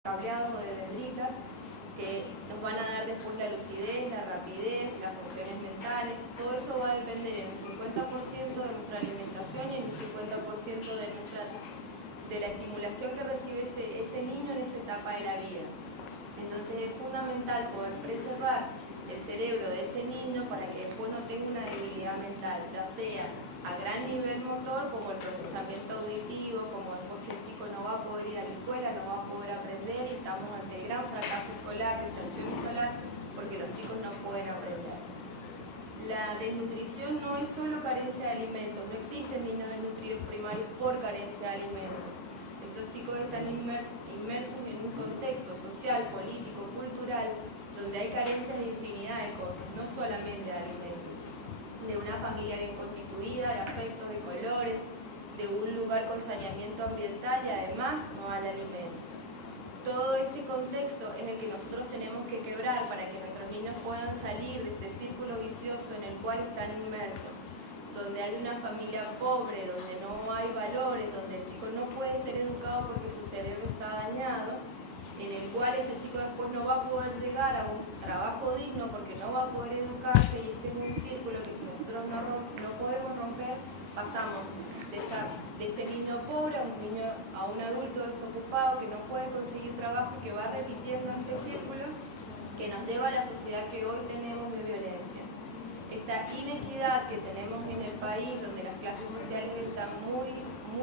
cableados o de benditas que nos van a dar después la lucidez, la rapidez, las funciones mentales. Todo eso va a depender en un 50% de nuestra alimentación y en un 50% de la estimulación que recibe ese niño en esa etapa de la vida. Entonces es fundamental poder preservar el cerebro de ese niño para que después no tenga una debilidad mental, ya sea a gran nivel motor, como el procesamiento auditivo, como después que el chico no va a poder ir a la escuela, no va a poder aprender y estamos ante el gran fracaso escolar, deserción escolar, porque los chicos no pueden aprender. La desnutrición no es solo carencia de alimentos, no existen niños desnutridos primarios por carencia de alimentos. Estos chicos están inmersos en un contexto social, político, cultural, donde hay carencias de infinidad de cosas, no solamente de alimentos, de una familia bien constituida, de afectos, de colores, de un lugar con saneamiento ambiental y además no al alimento. Todo este contexto es el que nosotros tenemos que quebrar para que nuestros niños puedan salir de este círculo vicioso en el cual están inmersos, donde hay una familia pobre, donde no hay valores, donde el chico no puede ser educado porque su cerebro está dañado, en el cual ese chico después no va a poder llegar a un trabajo digno porque no va a poder educarse, y este es un círculo que si nosotros no podemos romper, pasamos de este niño pobre a un adulto desocupado que no puede conseguir trabajo, que va repitiendo este círculo que nos lleva a la sociedad que hoy tenemos de violencia. Esta inequidad que tenemos en el país, donde las clases sociales están muy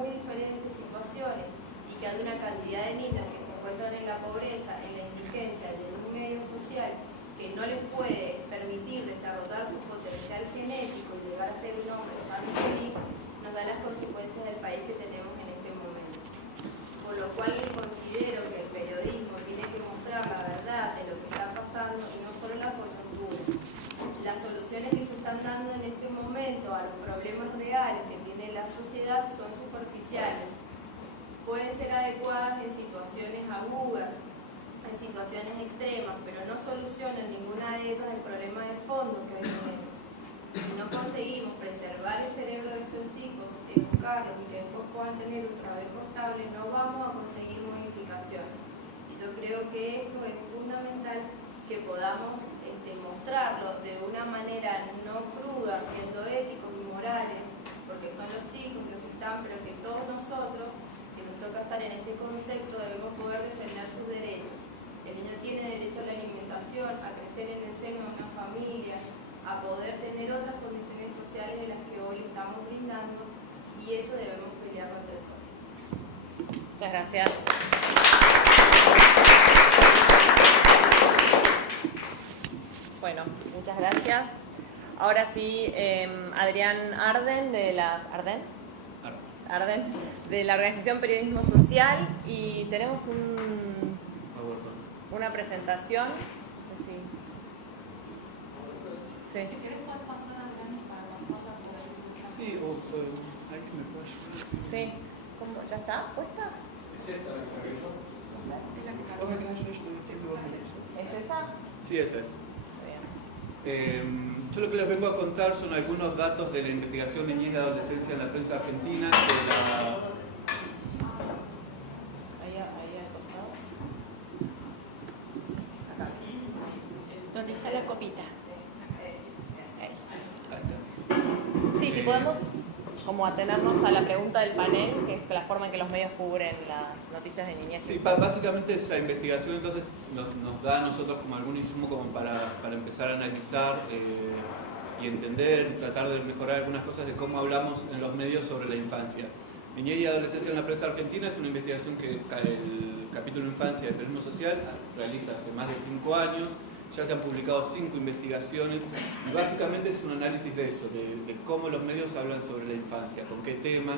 diferentes situaciones y que hay una cantidad de niños que se encuentran en la pobreza, en la indigencia, en un medio social que no les puede permitir desarrollar su potencial genético y llegar a ser un hombre sano y feliz, nos da las consecuencias del país que tenemos en este momento. Por lo cual considero que el periodismo tiene que mostrar la verdad de lo que está pasando y no solo la coyuntura. Las soluciones que se están dando en este momento a los problemas reales que tiene la sociedad son superficiales. Pueden ser adecuadas en situaciones agudas, en situaciones extremas, pero no solucionan ninguna de ellas el problema de fondo que hoy tenemos. Si no conseguimos preservar el cerebro de estos chicos, educarlos y que después puedan tener un trabajo estable, no vamos a conseguir modificación. Y yo creo que esto es fundamental, que podamos mostrarlo de una manera no cruda, siendo éticos y morales, porque son los chicos los que están, pero que todos nosotros, que nos toca estar en este contexto, debemos poder defender sus derechos. El niño tiene derecho a la alimentación, a crecer en el seno de una familia, a poder tener otras condiciones sociales de las que hoy estamos brindando, y eso debemos pelearlo entre todos. Muchas gracias. Bueno, muchas gracias. Ahora sí, Adrián Arden de la Organización Periodismo Social, y tenemos una presentación. No sé si... Si querés puedes pasar a Adrián para pasarla por el... Sí, o alguien me puede ayudar. Sí. ¿Cómo? ¿Ya está puesta? ¿Es esta la que cargué yo? Es la que ¿Vos me quedás yo estoy diciendo vos me ¿Es esa? Sí, esa es. Bien. Yo lo que les vengo a contar son algunos datos de la investigación niñez y adolescencia en la prensa argentina, Ahí al costado. Acá. ¿Dónde está la copita? Sí, si podemos como atenernos a la pregunta del panel, que es la forma en que los medios cubren las noticias de niñez. Sí, básicamente esa investigación entonces nos da a nosotros como algún insumo como para empezar a analizar y entender, tratar de mejorar algunas cosas de cómo hablamos en los medios sobre la infancia. Niñez y adolescencia en la prensa argentina es una investigación que el capítulo Infancia de Periodismo Social realiza hace más de 5 años. Ya se han publicado 5 investigaciones y básicamente es un análisis de eso, de cómo los medios hablan sobre la infancia, con qué temas,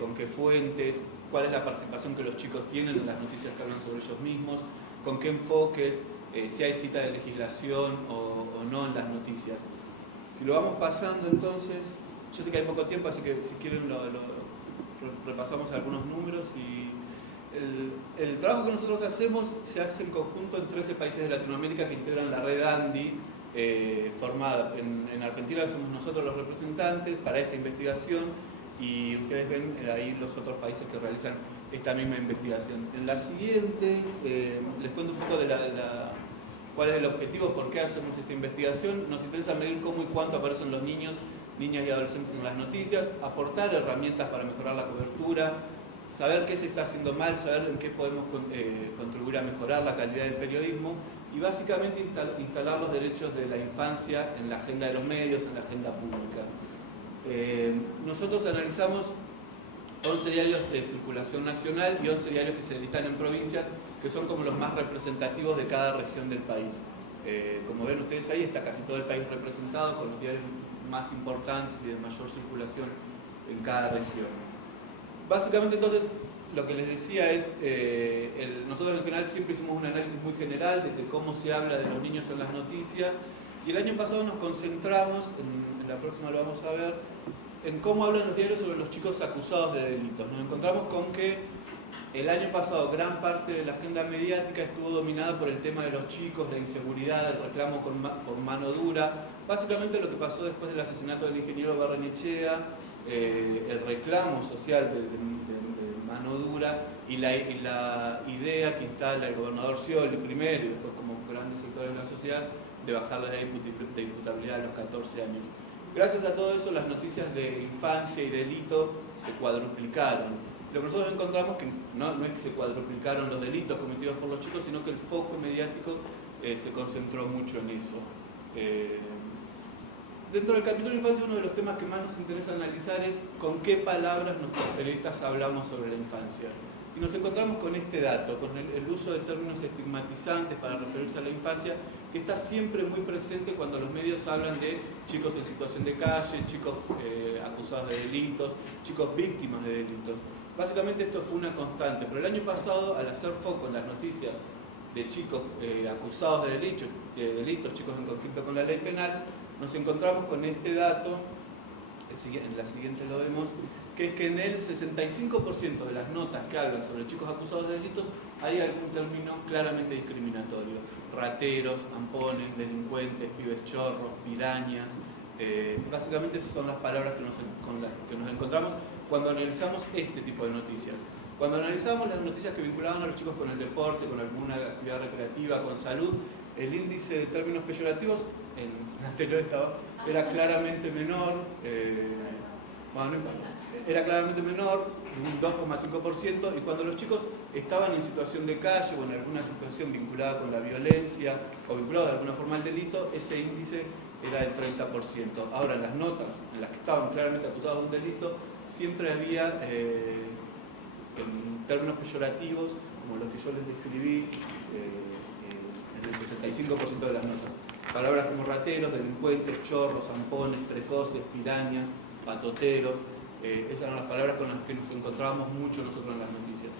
con qué fuentes, cuál es la participación que los chicos tienen en las noticias que hablan sobre ellos mismos, con qué enfoques, si hay cita de legislación o no en las noticias. Si lo vamos pasando entonces, yo sé que hay poco tiempo, así que si quieren repasamos algunos números. Y el trabajo que nosotros hacemos se hace en conjunto en 13 países de Latinoamérica que integran la red ANDI, formada en Argentina. Somos nosotros los representantes para esta investigación, y ustedes ven ahí los otros países que realizan esta misma investigación. En la siguiente les cuento un poco de cuál es el objetivo, por qué hacemos esta investigación. Nos interesa medir cómo y cuánto aparecen los niños, niñas y adolescentes en las noticias, aportar herramientas para mejorar la cobertura, saber qué se está haciendo mal, saber en qué podemos contribuir a mejorar la calidad del periodismo y básicamente instalar los derechos de la infancia en la agenda de los medios, en la agenda pública. Nosotros analizamos 11 diarios de circulación nacional y 11 diarios que se editan en provincias, que son como los más representativos de cada región del país. Como ven ustedes ahí, está casi todo el país representado con los diarios más importantes y de mayor circulación en cada región. Básicamente entonces, lo que les decía es, nosotros en general siempre hicimos un análisis muy general de cómo se habla de los niños en las noticias, y el año pasado nos concentramos, en la próxima lo vamos a ver, en cómo hablan los diarios sobre los chicos acusados de delitos. Nos encontramos con que el año pasado gran parte de la agenda mediática estuvo dominada por el tema de los chicos, la inseguridad, el reclamo por mano dura, básicamente lo que pasó después del asesinato del ingeniero Barrenechea, el reclamo social de mano dura y la idea que instala el gobernador Scioli primero y después como grandes sectores de la sociedad de bajar la imputabilidad a los 14 años. Gracias a todo eso, las noticias de infancia y delito se cuadruplicaron. Lo que nosotros encontramos que no es que se cuadruplicaron los delitos cometidos por los chicos, sino que el foco mediático se concentró mucho en eso. Dentro del capítulo de infancia, uno de los temas que más nos interesa analizar es con qué palabras nuestros periodistas hablamos sobre la infancia. Y nos encontramos con este dato, con el uso de términos estigmatizantes para referirse a la infancia, que está siempre muy presente cuando los medios hablan de chicos en situación de calle, chicos acusados de delitos, chicos víctimas de delitos. Básicamente esto fue una constante, pero el año pasado, al hacer foco en las noticias de chicos acusados de delitos, chicos en conflicto con la ley penal, nos encontramos con este dato, en la siguiente lo vemos, que es que en el 65% de las notas que hablan sobre chicos acusados de delitos hay algún término claramente discriminatorio. Rateros, ampones, delincuentes, pibes chorros, pirañas. Básicamente esas son las palabras con las que nos encontramos cuando analizamos este tipo de noticias. Cuando analizamos las noticias que vinculaban a los chicos con el deporte, con alguna actividad recreativa, con salud, el índice de términos peyorativos en el anterior estado era claramente menor, era claramente menor, un 2,5%, y cuando los chicos estaban en situación de calle o en alguna situación vinculada con la violencia o vinculada de alguna forma al delito, ese índice era del 30%. Ahora, en las notas en las que estaban claramente acusados de un delito, siempre había, en términos peyorativos, como los que yo les describí, en el 65% de las notas. Palabras como rateros, delincuentes, chorros, zampones, precoces, pirañas, patoteros. Esas eran las palabras con las que nos encontrábamos mucho nosotros en las noticias.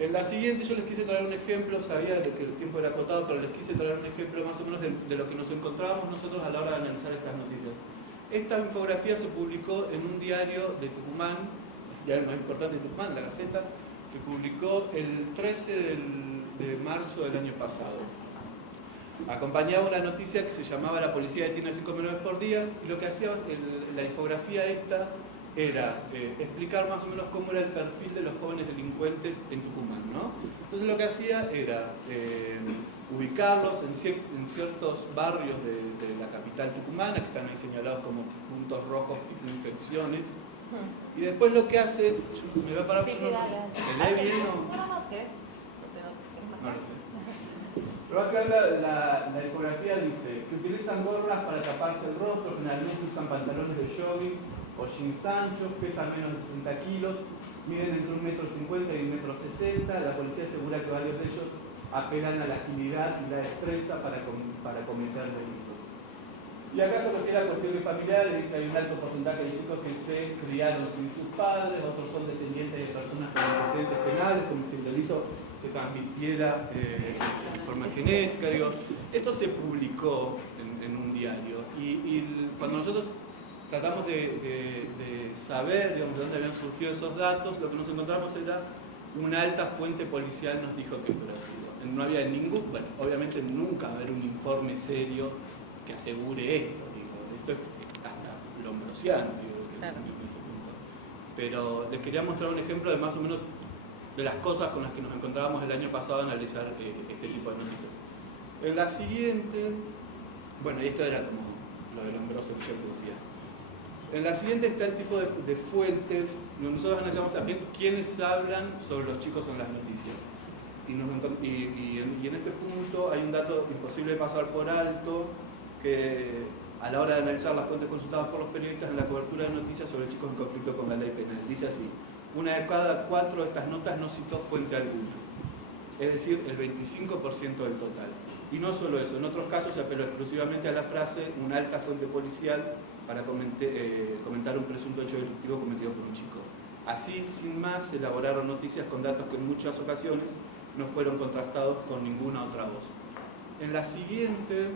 En la siguiente yo les quise traer un ejemplo, sabía de que el tiempo era acotado, pero les quise traer un ejemplo más o menos de lo que nos encontrábamos nosotros a la hora de analizar estas noticias. Esta infografía se publicó en un diario de Tucumán, el diario más importante de Tucumán, La Gaceta, se publicó el 13 de marzo del año pasado. Acompañaba una noticia que se llamaba "La policía detiene a 5 menores por día", y lo que hacía la infografía esta era explicar más o menos cómo era el perfil de los jóvenes delincuentes en Tucumán, ¿no? Entonces lo que hacía era ubicarlos en ciertos barrios de la capital tucumana, que están ahí señalados como puntos rojos de infecciones, y después lo que hace es, me voy a parar, sí, ¿me lee bien o? No, ¿qué? No lo sé. Pero básicamente la infografía dice que utilizan gorras para taparse el rostro, generalmente usan pantalones de jogging o jeans anchos, pesan menos de 60 kilos, miden entre 1,50 m y 1,60 m. La policía asegura que varios de ellos apelan a la agilidad y la destreza para cometer delitos. Y acá se refiere a cuestiones familiares, dice hay un alto porcentaje de chicos que se criaron sin sus padres, otros son descendientes de personas con antecedentes penales, como si el delito se transmitiera de forma genética. Digo, esto se publicó en un diario y cuando nosotros tratamos de saber, digamos, de dónde habían surgido esos datos, lo que nos encontramos era una alta fuente policial nos dijo que esto era así. No había ningún, bueno, obviamente nunca va a haber un informe serio que asegure esto, digo, esto es hasta lombrosiano, digo, claro. En ese punto. Pero les quería mostrar un ejemplo de más o menos de las cosas con las que nos encontrábamos el año pasado a analizar este tipo de noticias. En la siguiente, bueno, y esto era como lo del hombroso que yo te decía. En la siguiente está el tipo de fuentes. Nosotros analizamos también quiénes hablan sobre los chicos en las noticias. Y en este punto hay un dato imposible de pasar por alto, que a la hora de analizar las fuentes consultadas por los periodistas en la cobertura de noticias sobre chicos en conflicto con la ley penal. Dice así: una de cada 4 de estas notas no citó fuente alguna, es decir, el 25% del total. Y no solo eso, en otros casos se apeló exclusivamente a la frase una alta fuente policial para comentar un presunto hecho delictivo cometido por un chico. Así, sin más, se elaboraron noticias con datos que en muchas ocasiones no fueron contrastados con ninguna otra voz. En la siguiente,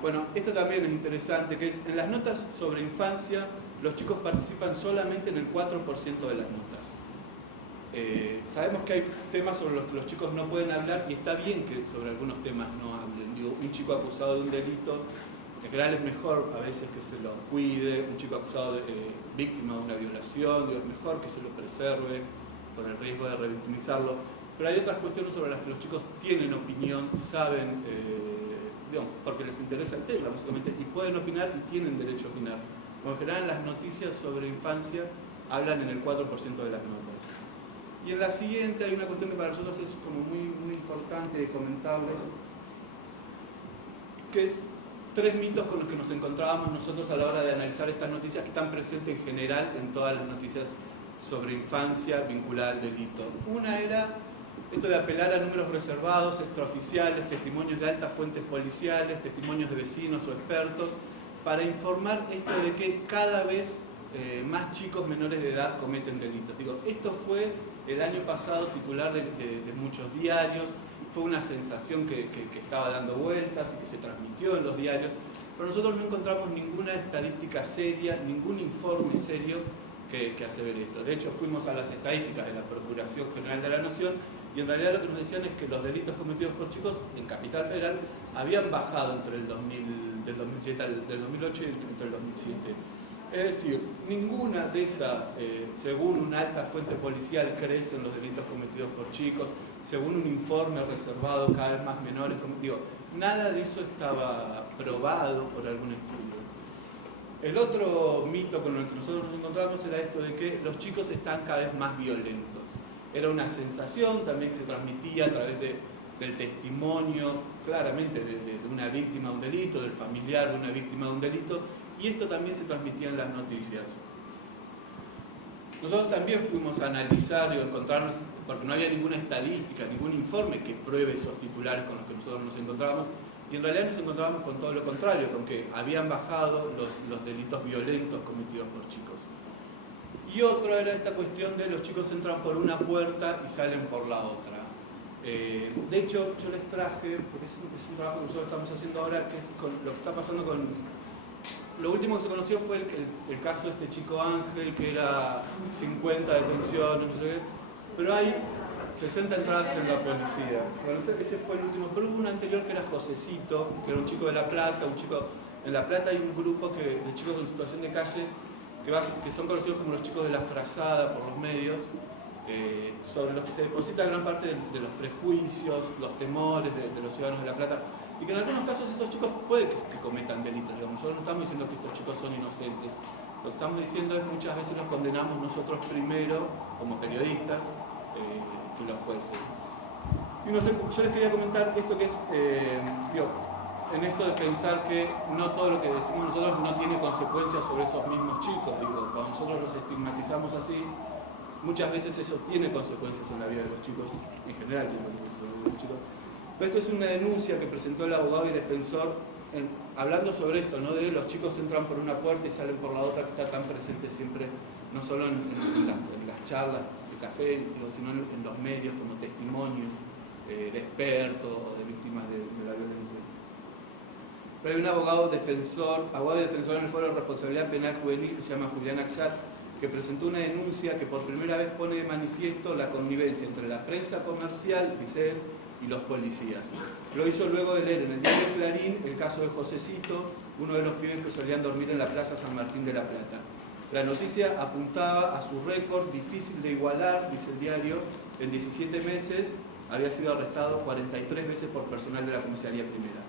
bueno, esto también es interesante, que es en las notas sobre infancia, los chicos participan solamente en el 4% de las notas. Sabemos que hay temas sobre los que los chicos no pueden hablar y está bien que sobre algunos temas no hablen. Digo, un chico acusado de un delito, en general es mejor a veces que se lo cuide, un chico acusado de víctima de una violación, digo, es mejor que se lo preserve con el riesgo de revictimizarlo. Pero hay otras cuestiones sobre las que los chicos tienen opinión, saben, digamos, porque les interesa el tema, básicamente, y pueden opinar y tienen derecho a opinar. Como en general, las noticias sobre infancia hablan en el 4% de las notas. Y en la siguiente hay una cuestión que para nosotros es como muy importante de comentarles, que es 3 mitos con los que nos encontrábamos nosotros a la hora de analizar estas noticias que están presentes en general en todas las noticias sobre infancia vinculada al delito. Una era esto de apelar a números reservados, extraoficiales, testimonios de altas fuentes policiales, testimonios de vecinos o expertos, para informar esto de que cada vez más chicos menores de edad cometen delitos. Digo, esto fue el año pasado titular de muchos diarios, fue una sensación que estaba dando vueltas y que se transmitió en los diarios, pero nosotros no encontramos ninguna estadística seria, ningún informe serio que asevere esto. De hecho, fuimos a las estadísticas de la Procuración General de la Nación y en realidad lo que nos decían es que los delitos cometidos por chicos en Capital Federal habían bajado entre el 2008 y entre el 2007. Es decir, ninguna de esas, según una alta fuente policial, crece en los delitos cometidos por chicos, según un informe reservado cada vez más menores, digo, nada de eso estaba probado por algún estudio. El otro mito con el que nosotros nos encontramos era esto de que los chicos están cada vez más violentos. Era una sensación también que se transmitía a través del testimonio, claramente, de una víctima de un delito, del familiar de una víctima de un delito, y esto también se transmitía en las noticias. Nosotros también fuimos a analizar y a encontrarnos, porque no había ninguna estadística, ningún informe que pruebe esos titulares con los que nosotros nos encontrábamos, y en realidad nos encontrábamos con todo lo contrario, con que habían bajado los delitos violentos cometidos por chicos. Y otro era esta cuestión de los chicos entran por una puerta y salen por la otra. De hecho, yo les traje, porque es un trabajo que nosotros estamos haciendo ahora, que es con lo que está pasando con... Lo último que se conoció fue el caso de este chico Ángel, que era 50 detenciones, no sé qué, pero hay 60 entradas en la policía. Bueno, ese fue el último, pero hubo un anterior que era Josecito, que era un chico de La Plata, en La Plata hay un grupo de chicos en situación de calle que son conocidos como los chicos de la frazada por los medios, sobre los que se deposita gran parte de los prejuicios, los temores de los ciudadanos de La Plata, y que en algunos casos esos chicos puede que cometan delitos. Digamos. Nosotros no estamos diciendo que estos chicos son inocentes, lo que estamos diciendo es que muchas veces los condenamos nosotros primero, como periodistas, que los jueces. Y no sé, yo les quería comentar esto que es, en esto de pensar que no todo lo que decimos nosotros no tiene consecuencias sobre esos mismos chicos. Digo, cuando nosotros los estigmatizamos así, muchas veces eso tiene consecuencias en la vida de los chicos, en general tiene consecuencias en la vida de los chicos. Pero esto es una denuncia que presentó el abogado y defensor hablando sobre esto, ¿no? De los chicos entran por una puerta y salen por la otra, que está tan presente siempre, no solo en las charlas de café, sino en los medios como testimonio de expertos o de víctimas de la violencia. Pero hay un abogado defensor en el Foro de Responsabilidad Penal Juvenil que se llama Julián Axat, que presentó una denuncia que por primera vez pone de manifiesto la connivencia entre la prensa comercial, dice él, y los policías. Lo hizo luego de leer en el diario Clarín el caso de Josecito, uno de los pibes que solían dormir en la Plaza San Martín de La Plata. La noticia apuntaba a su récord difícil de igualar, dice el diario. En 17 meses había sido arrestado 43 veces por personal de la comisaría primera.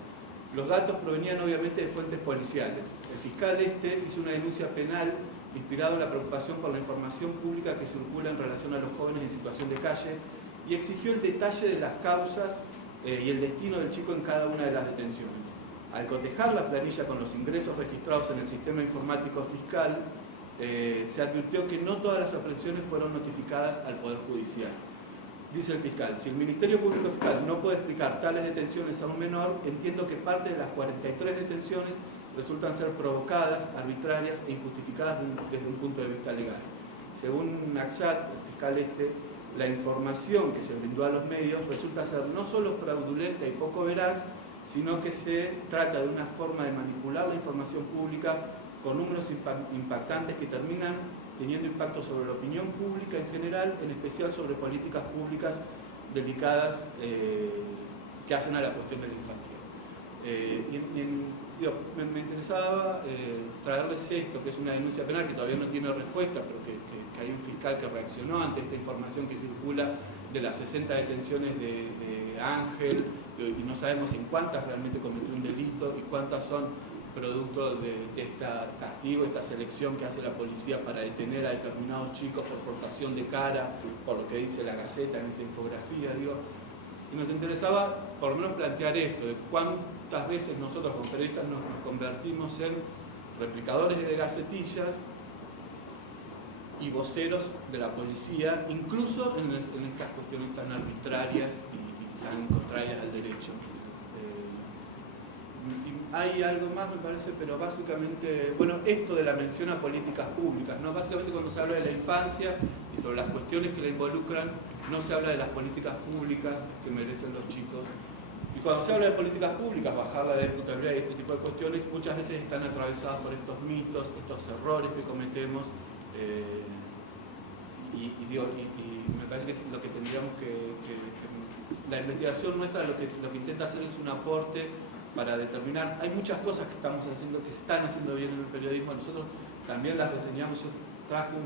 Los datos provenían obviamente de fuentes policiales. El fiscal hizo una denuncia penal inspirado en la preocupación por la información pública que circula en relación a los jóvenes en situación de calle y exigió el detalle de las causas y el destino del chico en cada una de las detenciones. Al cotejar la planilla con los ingresos registrados en el sistema informático fiscal, se advirtió que no todas las aprehensiones fueron notificadas al Poder Judicial. Dice el fiscal, si el Ministerio Público Fiscal no puede explicar tales detenciones a un menor, entiendo que parte de las 43 detenciones resultan ser provocadas, arbitrarias e injustificadas desde un punto de vista legal. Según Naxat, el fiscal la información que se brindó a los medios resulta ser no solo fraudulenta y poco veraz, sino que se trata de una forma de manipular la información pública con números impactantes que terminan teniendo impacto sobre la opinión pública en general, en especial sobre políticas públicas dedicadas que hacen a la cuestión de la infancia. Me interesaba traerles esto, que es una denuncia penal que todavía no tiene respuesta, pero que hay un fiscal que reaccionó ante esta información que circula de las 60 detenciones de Ángel, y no sabemos en cuántas realmente cometió un delito y cuántas son producto de este castigo, esta selección que hace la policía para detener a determinados chicos por portación de cara, por lo que dice la Gaceta en esa infografía, y nos interesaba por lo menos plantear esto, de cuántas veces nosotros como periodistas nos convertimos en replicadores de gacetillas y voceros de la policía, incluso en estas cuestiones tan arbitrarias y tan contrarias al derecho. Hay algo más, me parece, pero básicamente, bueno, esto de la mención a políticas públicas, ¿no? Básicamente cuando se habla de la infancia y sobre las cuestiones que la involucran, no se habla de las políticas públicas que merecen los chicos. Y cuando se habla de políticas públicas, bajar la disputabilidad y este tipo de cuestiones, muchas veces están atravesadas por estos mitos, estos errores que cometemos, y me parece que lo que tendríamos la investigación nuestra lo que intenta hacer es un aporte para determinar, hay muchas cosas que estamos haciendo, que se están haciendo bien en el periodismo, nosotros también las reseñamos, yo traje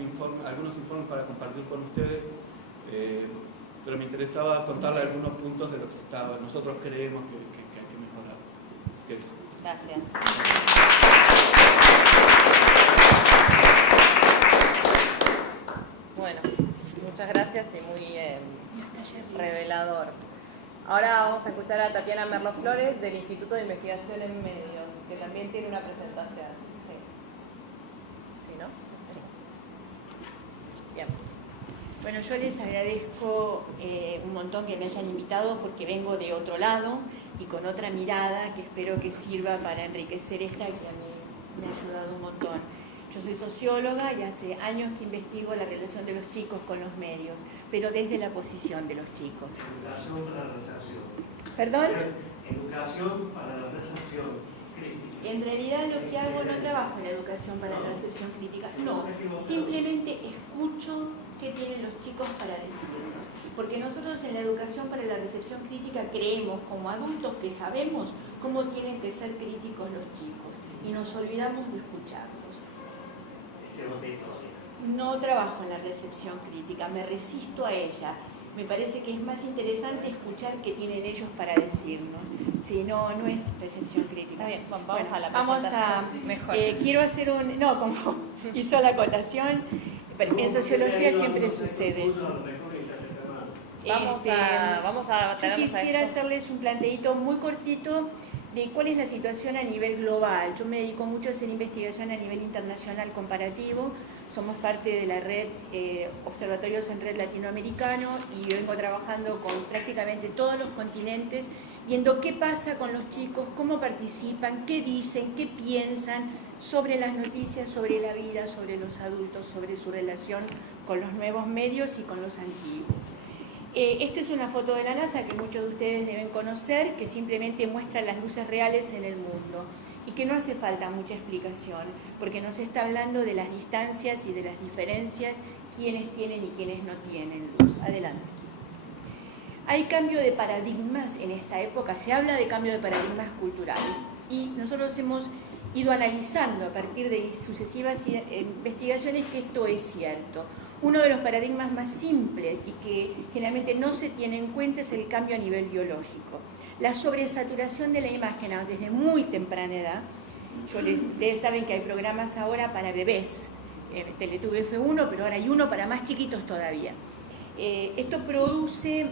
algunos informes para compartir con ustedes, pero me interesaba contarle algunos puntos de lo que nosotros creemos que hay que mejorar. Así que eso. Gracias. Bueno, muchas gracias y muy revelador. Ahora vamos a escuchar a Tatiana Merlo Flores del Instituto de Investigación en Medios, que también tiene una presentación. Sí. ¿Sí, no? Sí. Bien. Bueno, yo les agradezco un montón que me hayan invitado porque vengo de otro lado y con otra mirada que espero que sirva para enriquecer esta que a mí me ha ayudado un montón. Yo soy socióloga y hace años que investigo la relación de los chicos con los medios, pero desde la posición de los chicos. Educación para la recepción. ¿Perdón? Educación para la recepción crítica. En realidad lo que hago no trabajo en la educación para la recepción crítica, no, simplemente escucho qué tienen los chicos para decirnos. Porque nosotros en la educación para la recepción crítica creemos como adultos que sabemos cómo tienen que ser críticos los chicos y nos olvidamos de escucharlos. No trabajo en la recepción crítica, me resisto a ella. Me parece que es más interesante escuchar qué tienen ellos para decirnos. Si no, no es recepción crítica. Está bien, vamos bueno, a la vamos presentación. Mejor. Quiero hacer un... No, como hizo la acotación, en sociología siempre sucede eso. Vamos a yo quisiera hacerles un planteíto muy cortito de cuál es la situación a nivel global. Yo me dedico mucho a hacer investigación a nivel internacional comparativo. Somos parte de la red Observatorios en Red Latinoamericano y vengo trabajando con prácticamente todos los continentes, viendo qué pasa con los chicos, cómo participan, qué dicen, qué piensan sobre las noticias, sobre la vida, sobre los adultos, sobre su relación con los nuevos medios y con los antiguos. Esta es una foto de la NASA que muchos de ustedes deben conocer, que simplemente muestra las luces reales en el mundo y que no hace falta mucha explicación, porque nos está hablando de las distancias y de las diferencias, quiénes tienen y quiénes no tienen luz. Adelante. Hay cambio de paradigmas en esta época, se habla de cambio de paradigmas culturales y nosotros hemos ido analizando a partir de sucesivas investigaciones que esto es cierto. Uno de los paradigmas más simples y que generalmente no se tiene en cuenta es el cambio a nivel biológico. La sobresaturación de la imagen desde muy temprana edad. Ustedes saben que hay programas ahora para bebés, Teletube F1, pero ahora hay uno para más chiquitos todavía. Esto produce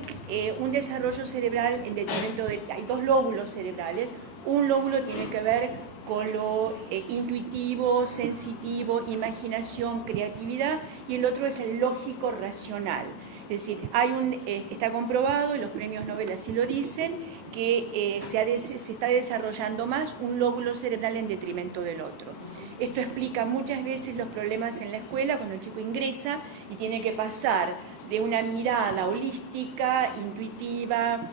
un desarrollo cerebral en detrimento de... Hay dos lóbulos cerebrales. Un lóbulo tiene que ver con lo intuitivo, sensitivo, imaginación, creatividad, y el otro es el lógico racional. Es decir, está comprobado, y los premios Nobel así lo dicen, que se está desarrollando más un lóbulo cerebral en detrimento del otro. Esto explica muchas veces los problemas en la escuela cuando el chico ingresa y tiene que pasar de una mirada holística, intuitiva,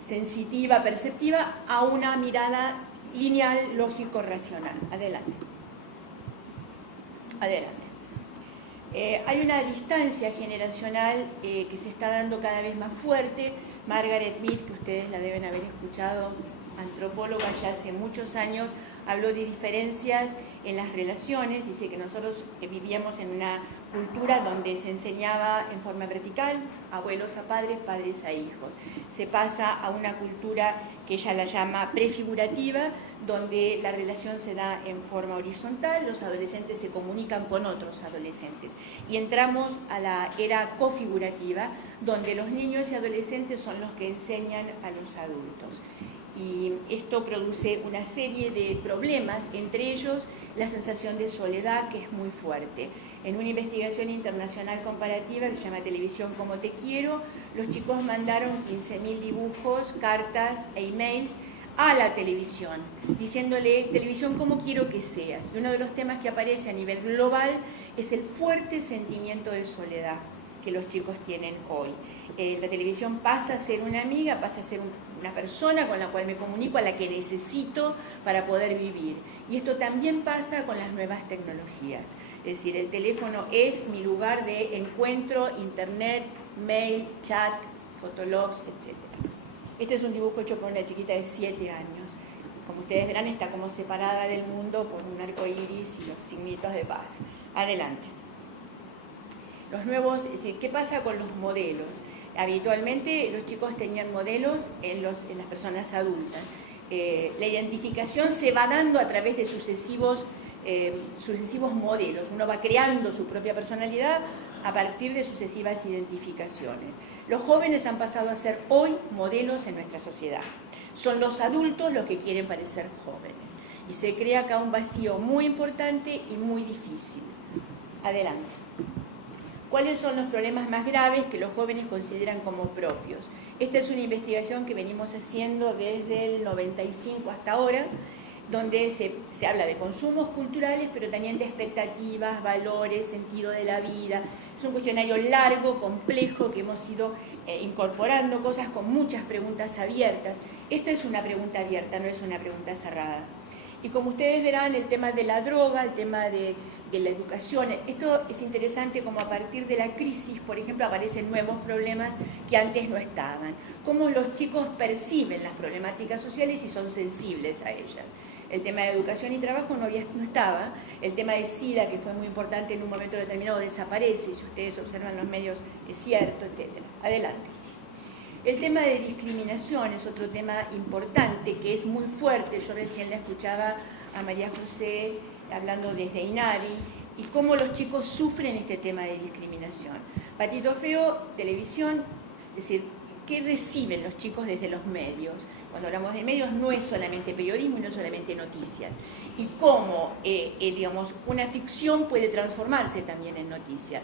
sensitiva, perceptiva, a una mirada lineal, lógico-racional. Adelante. Adelante. Hay una distancia generacional que se está dando cada vez más fuerte. Margaret Mead, que ustedes la deben haber escuchado, antropóloga ya hace muchos años, habló de diferencias en las relaciones. Dice que nosotros vivíamos en una cultura donde se enseñaba en forma vertical, abuelos a padres, padres a hijos. Se pasa a una cultura que ella la llama prefigurativa, donde la relación se da en forma horizontal, los adolescentes se comunican con otros adolescentes. Y entramos a la era configurativa, donde los niños y adolescentes son los que enseñan a los adultos. Y esto produce una serie de problemas, entre ellos la sensación de soledad, que es muy fuerte. En una investigación internacional comparativa que se llama Televisión como te quiero, los chicos mandaron 15.000 dibujos, cartas e emails a la televisión, diciéndole: televisión, ¿cómo quiero que seas? Y uno de los temas que aparece a nivel global es el fuerte sentimiento de soledad que los chicos tienen hoy. La televisión pasa a ser una amiga, pasa a ser una persona con la cual me comunico, a la que necesito para poder vivir. Y esto también pasa con las nuevas tecnologías. Es decir, el teléfono es mi lugar de encuentro, internet, mail, chat, fotologs, etc. Este es un dibujo hecho por una chiquita de 7 años. Como ustedes verán, está como separada del mundo por un arco iris y los signitos de paz. Adelante. Los nuevos, es decir, ¿qué pasa con los modelos? Habitualmente los chicos tenían modelos en las personas adultas. La identificación se va dando a través de sucesivos modelos. Uno va creando su propia personalidad a partir de sucesivas identificaciones. Los jóvenes han pasado a ser hoy modelos en nuestra sociedad. Son los adultos los que quieren parecer jóvenes. Y se crea acá un vacío muy importante y muy difícil. Adelante. ¿Cuáles son los problemas más graves que los jóvenes consideran como propios? Esta es una investigación que venimos haciendo desde el 95 hasta ahora, donde se habla de consumos culturales, pero también de expectativas, valores, sentido de la vida. Es un cuestionario largo, complejo, que hemos ido incorporando cosas con muchas preguntas abiertas. Esta es una pregunta abierta, no es una pregunta cerrada. Y como ustedes verán, el tema de la droga, el tema de la educación, esto es interesante como a partir de la crisis, por ejemplo, aparecen nuevos problemas que antes no estaban. Cómo los chicos perciben las problemáticas sociales y son sensibles a ellas. El tema de educación y trabajo no estaba. El tema de SIDA, que fue muy importante en un momento determinado, desaparece. Si ustedes observan los medios, es cierto, etc. Adelante. El tema de discriminación es otro tema importante, que es muy fuerte. Yo recién la escuchaba a María José hablando desde INADI, y cómo los chicos sufren este tema de discriminación. Patito Feo, televisión, es decir, ¿qué reciben los chicos desde los medios? Cuando hablamos de medios no es solamente periodismo y no solamente noticias. Y cómo, digamos, una ficción puede transformarse también en noticia.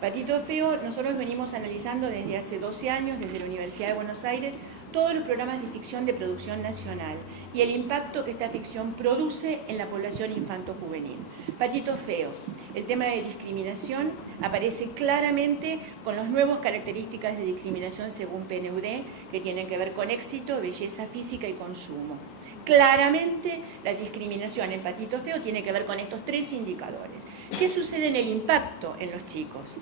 Patito Feo, nosotros venimos analizando desde hace 12 años, desde la Universidad de Buenos Aires, todos los programas de ficción de producción nacional y el impacto que esta ficción produce en la población infanto-juvenil. Patito Feo, el tema de discriminación aparece claramente con las nuevas características de discriminación según PNUD, que tienen que ver con éxito, belleza física y consumo. Claramente la discriminación en Patito Feo tiene que ver con estos 3 indicadores. ¿Qué sucede en el impacto en los chicos?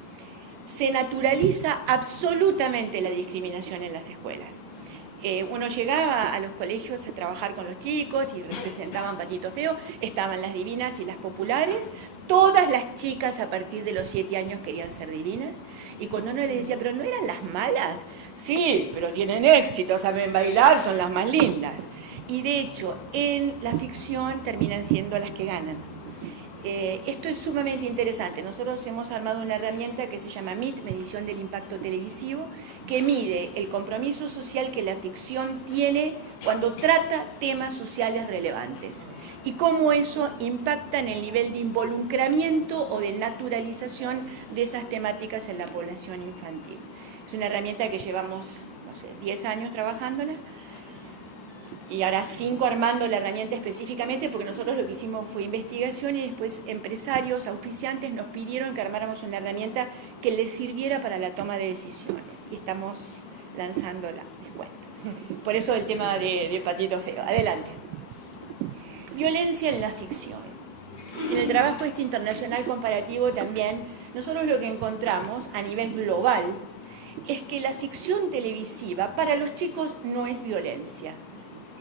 Se naturaliza absolutamente la discriminación en las escuelas. Uno llegaba a los colegios a trabajar con los chicos y representaban Patito Feo, estaban las divinas y las populares. Todas las chicas a partir de los 7 años querían ser divinas. Y cuando uno les decía, ¿pero no eran las malas? Sí, pero tienen éxito, saben bailar, son las más lindas. Y de hecho, en la ficción terminan siendo las que ganan. Esto es sumamente interesante. Nosotros hemos armado una herramienta que se llama MIT, Medición del Impacto Televisivo, que mide el compromiso social que la ficción tiene cuando trata temas sociales relevantes y cómo eso impacta en el nivel de involucramiento o de naturalización de esas temáticas en la población infantil. Es una herramienta que llevamos, no sé, 10 años trabajándola y ahora 5 armando la herramienta específicamente, porque nosotros lo que hicimos fue investigación y después empresarios, auspiciantes nos pidieron que armáramos una herramienta que les sirviera para la toma de decisiones y estamos lanzándola, les cuento. Por eso el tema de Patito Feo. Adelante. Violencia en la ficción. En el trabajo internacional comparativo también, nosotros lo que encontramos a nivel global es que la ficción televisiva para los chicos no es violencia,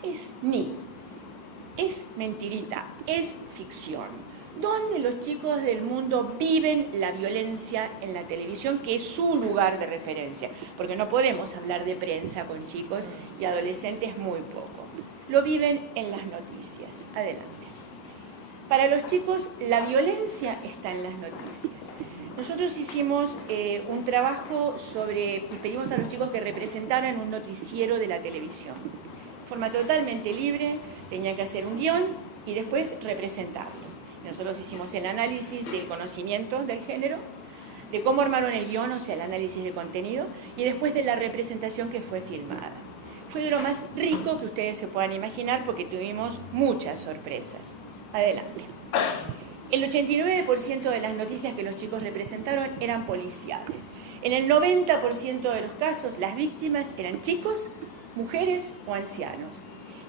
es mentirita, es ficción, donde los chicos del mundo viven la violencia en la televisión, que es su lugar de referencia, porque no podemos hablar de prensa con chicos y adolescentes muy poco. Lo viven en las noticias. Adelante. Para los chicos, la violencia está en las noticias. Nosotros hicimos un trabajo y pedimos a los chicos que representaran un noticiero de la televisión. De forma totalmente libre, tenían que hacer un guión y después representarlo. Nosotros hicimos el análisis del conocimiento del género, de cómo armaron el guión, o sea, el análisis de contenido, y después de la representación que fue filmada. Fue de lo más rico que ustedes se puedan imaginar porque tuvimos muchas sorpresas. Adelante. El 89% de las noticias que los chicos representaron eran policiales. En el 90% de los casos, las víctimas eran chicos, mujeres o ancianos.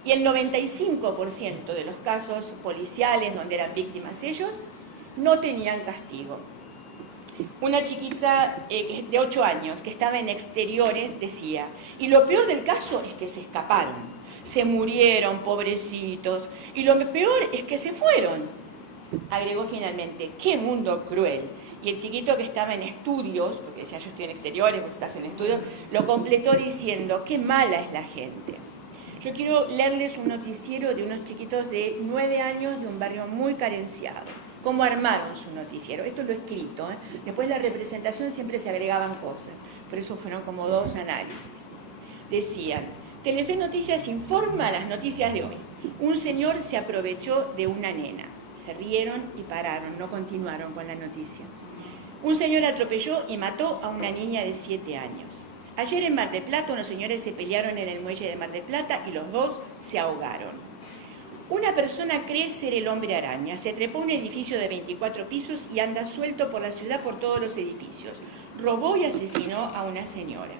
Y el 95% de los casos policiales donde eran víctimas ellos, no tenían castigo. Una chiquita de 8 años que estaba en exteriores decía, y lo peor del caso es que se escaparon, se murieron, pobrecitos, y lo peor es que se fueron. Agregó finalmente, ¡qué mundo cruel! Y el chiquito que estaba en estudios, porque decía yo estoy en exteriores, vos estás en estudios, lo completó diciendo, ¡qué mala es la gente! Yo quiero leerles un noticiero de unos chiquitos de 9 años de un barrio muy carenciado. Cómo armaron su noticiero. Esto lo he escrito. Después de la representación siempre se agregaban cosas. Por eso fueron como 2 análisis. Decían, Telefe Noticias informa las noticias de hoy. Un señor se aprovechó de una nena. Se rieron y pararon, no continuaron con la noticia. Un señor atropelló y mató a una niña de 7 años. Ayer en Mar del Plata unos señores se pelearon en el muelle de Mar del Plata y los 2 se ahogaron. Una persona cree ser el hombre araña, se trepó a un edificio de 24 pisos y anda suelto por la ciudad por todos los edificios. Robó y asesinó a una señora.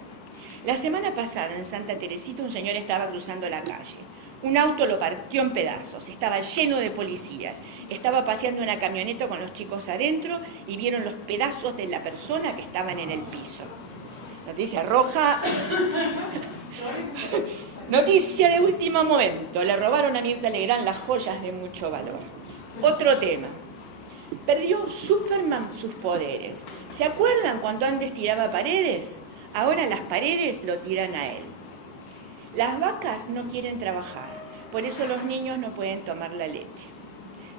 La semana pasada en Santa Teresita un señor estaba cruzando la calle. Un auto lo partió en pedazos, estaba lleno de policías. Estaba paseando una camioneta con los chicos adentro y vieron los pedazos de la persona que estaban en el piso. Noticia roja. Noticia de último momento. Le robaron a Mirta Legrand las joyas de mucho valor. Otro tema. Perdió Superman sus poderes. ¿Se acuerdan cuando antes tiraba paredes? Ahora las paredes lo tiran a él. Las vacas no quieren trabajar. Por eso los niños no pueden tomar la leche.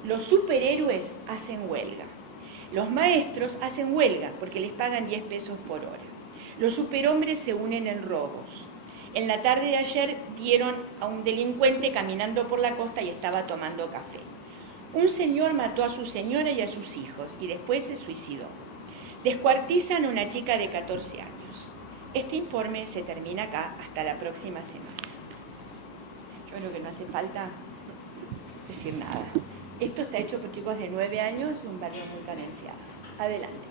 Los superhéroes hacen huelga. Los maestros hacen huelga porque les pagan 10 pesos por hora. Los superhombres se unen en robos. En la tarde de ayer vieron a un delincuente caminando por la costa y estaba tomando café. Un señor mató a su señora y a sus hijos y después se suicidó. Descuartizan a una chica de 14 años. Este informe se termina acá hasta la próxima semana. Yo creo que no hace falta decir nada. Esto está hecho por chicos de 9 años de un barrio muy carenciado. Adelante.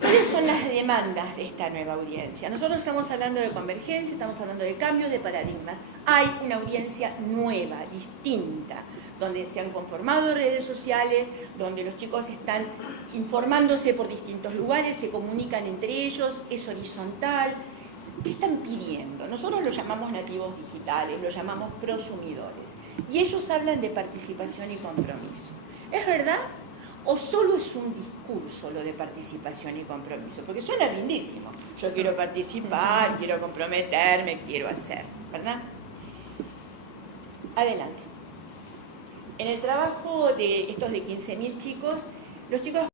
¿Cuáles son las demandas de esta nueva audiencia? Nosotros estamos hablando de convergencia, estamos hablando de cambios de paradigmas. Hay una audiencia nueva, distinta, donde se han conformado redes sociales, donde los chicos están informándose por distintos lugares, se comunican entre ellos, es horizontal. ¿Qué están pidiendo? Nosotros lo llamamos nativos digitales, lo llamamos prosumidores. Y ellos hablan de participación y compromiso. ¿Es verdad? ¿O solo es un discurso lo de participación y compromiso? Porque suena lindísimo. Yo quiero participar, quiero comprometerme, quiero hacer, ¿verdad? Adelante. En el trabajo de estos de 15.000 chicos, los chicos